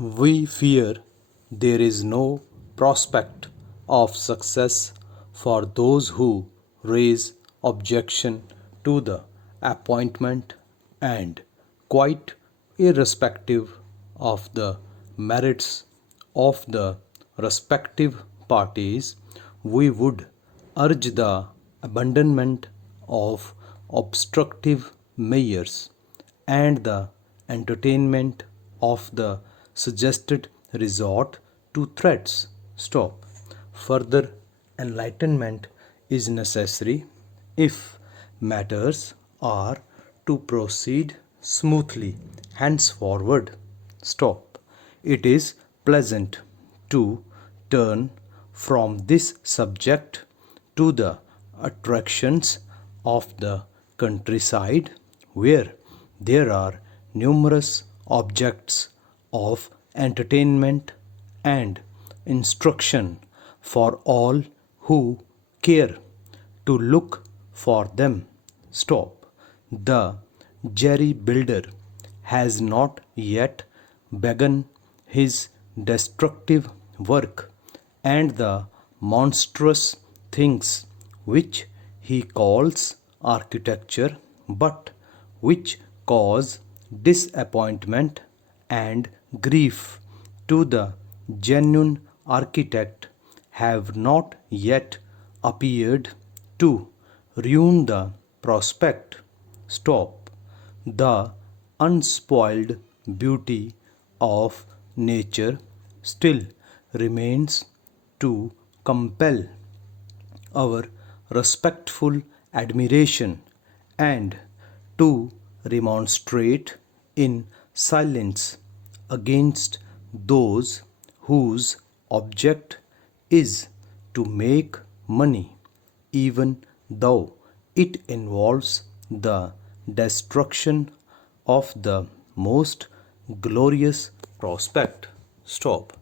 We fear there is no prospect of success for those who raise objection to the appointment, and quite irrespective of the merits of the respective parties, we would urge the abandonment of obstructive measures and the entertainment of the suggested resort to threats. Stop. Further enlightenment is necessary if matters are to proceed smoothly henceforward. Stop. It is pleasant to turn from this subject to the attractions of the countryside, where there are numerous objects of entertainment and instruction for all who care to look for them. Stop. The jerry builder has not yet begun his destructive work, and the monstrous things which he calls architecture, but which cause disappointment and grief to the genuine architect, have not yet appeared to ruin the prospect. Stop. The unspoiled beauty of nature still remains to compel our respectful admiration, and to remonstrate in silence against those whose object is to make money, even though it involves the destruction of the most glorious prospect. Stop.